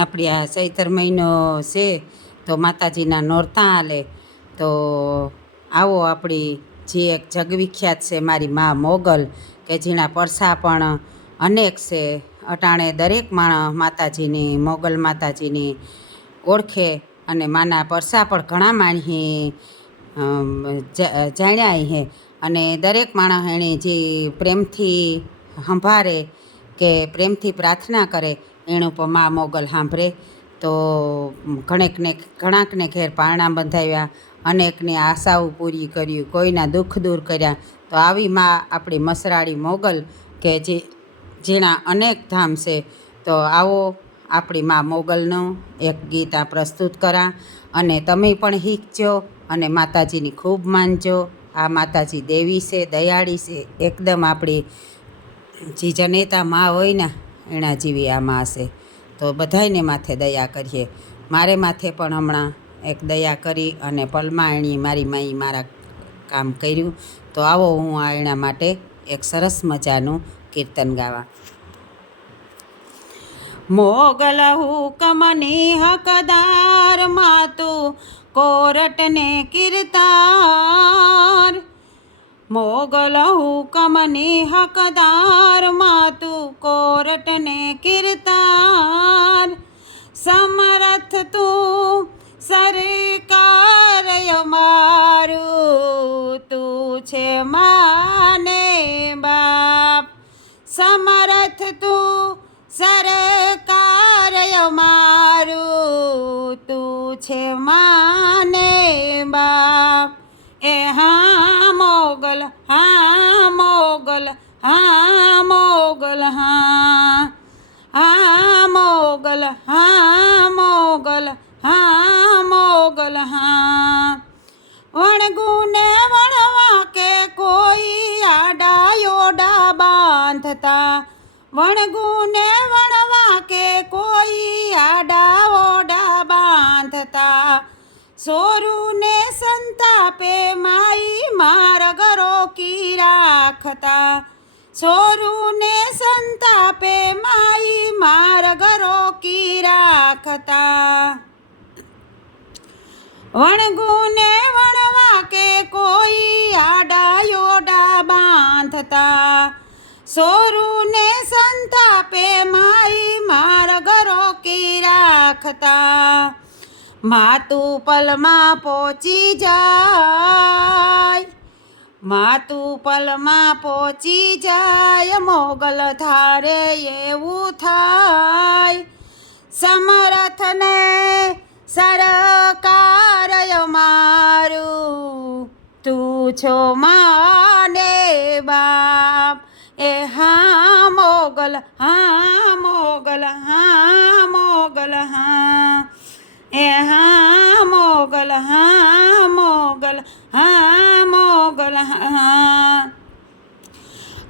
આપણી આ ચૈતર મહિનો છે તો માતાજીના નોરતા હાલે તો આવો આપણી જે એક જગવિખ્યાત છે મારી મા મોગલ કે જેના પરસા પણ અનેક છે. અટાણે દરેક માણસ માતાજીની મોગલ માતાજીની ઓળખે અને માના પરસા પણ ઘણા માણસી જાણ્યા હે અને દરેક માણસ એણે જે પ્રેમથી સંભાળે કે પ્રેમથી પ્રાર્થના કરે એનું પણ મા મોગલ સાંભળે. તો ઘણાકને ઘેર પારણા બંધાવ્યા, અનેકની આશાઓ પૂરી કર્યું, કોઈના દુઃખ દૂર કર્યા. તો આવી મા આપણી મસરાળી મોગલ કે જેના અનેક ધામ છે. તો આવો આપણી મા મોગલનું એક ગીત આ પ્રસ્તુત કરા અને તમે પણ શીખજો અને માતાજીની ખૂબ માનજો. આ માતાજી દેવી છે, દયાળી છે, એકદમ આપણી જે જનેતા મા હોય ને એના જેવી આ મા છે. તો બધાયને માથે દયા કરીએ. મારે માથે પણ હમણાં એક દયા કરી અને પલમાં એણી મારી માઈ મારા કામ કર્યું. તો આવો હું આ એના માટે એક સરસ મજાનું કીર્તન ગાવા. મોગલ હુકમની હકદાર માતું કોરટને કીર્તાર. મોગલ હુકમની હકદાર માતું કોરટને કીર્તાર. સમરથ તું સરકાર મારું, તું છે માને બાપ. સમરથ તું સરકાર મારું, તું છે માને બાપ. એ હા મોગલ, હા મોગલ, હા મોગલ, હા હા મોગલ, હા મોગલ, હા મોગલ, હા. વણગુને વણવા કે કોઈ આડા યોડા બાંધતા, વણગુને વણવા કે કોઈ આડા ઓડા બાંધતા. સોરુને સંતાપે માઈ માર્ગ રોકી રાખતા, સોરુને સંતાપે માઈ માર્ગ રોકી રાખતા. વણગુને વણવા કે કોઈ આડા યોડા બાંધતા, સોરુને સંતાપે માઈ માર્ગ રોકી રાખતા. માતું પલમાં પહોંચી જાય, માતું પલમાં પહોંચી જાય, મોગલ ધારે એવું થાય. સમરથને સરકાર મારું, તું છો માને બાપ. એ હા મોગલ, હા મોગલ, હા મોગલ, હા. એ હા મોગલ, હા મોગલ, હા મોગલ, હા.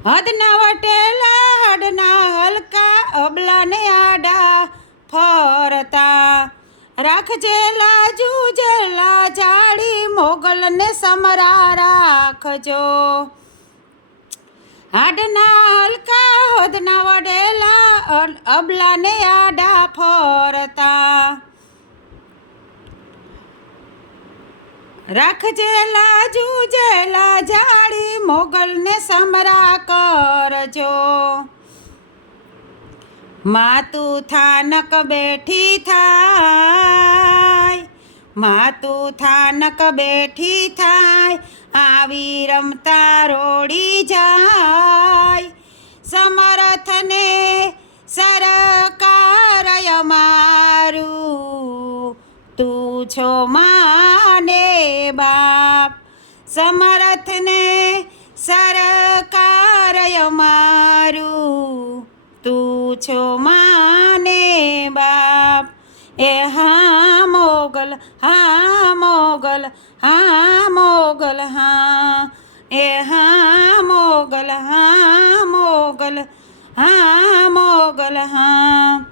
હદના વટેલા હડના હલકા, અબલાને આડા ફરતા. રાખજેલા જુજેલા જાળી, મોગલને સમરા રાખજો. હાડના હલકા હદના વડેલા, અબલાને આડા ફરતા. રાખજેલા જુજેલા જાળી, મોગલને સમરા કરજો. માતું થાનક બેઠી થાય, માતું થાનક બેઠી થાય, આવી રમતા રોડી જાય. સમરથને સરકાર મારું, તું છો માને બાપ. સમરથને સરકાર મારું, તું છો માને બાપ. એ હા મોગલ, હા મોગલ, હા મોગલ, હા. એ હા મોગલ, હા મોગલ, હા મોગલ, હા.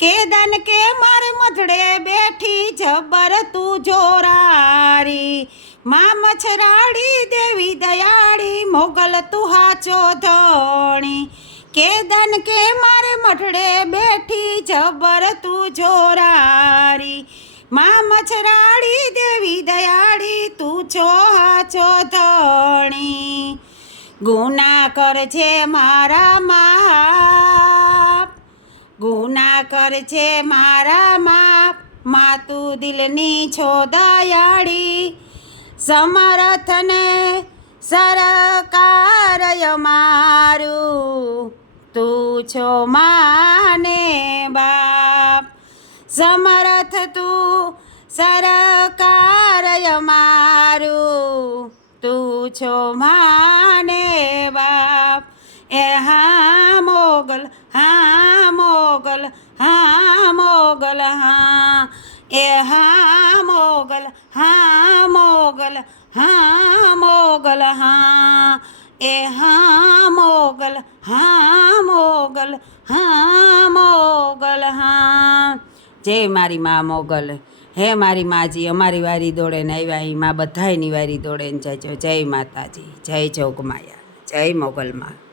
કેદન કે મારે મધડે બેઠી જબર તું જોરારી, મા મછરાડી દેવી દયાળી, મોગલ તું હાચો ધણી. કેદન કે મારે મઢડે બેઠી જબર તું તું ચોરારી, માં મછરાળી દેવી દયાળી તું છો હાચો ધણી, ગુના કરજે મારા માપ, ગુના કરજે મારા માપ, માં તું દિલની છો દયાળી, સમર્થને સરકાર મારું તું છો માને બાપ, સમર્થ તું સરકાર મારું તું છો માને બાપ, એ હા મોગલ હા મોગલ હા મોગલ હા, એ હા મોગલ હા મોગલ હા મોગલ હા, એ હા મોગલ હા મોગલ હા મોગલ હા. જય મારી મા મોગલ. હે મારી માજી, અમારી વારી દોડે ને આવ્યા અહીં માં બધાયની વારી દોડે ને જજો. જય માતાજી, જય જોગમાયા, જય મોગલમાં.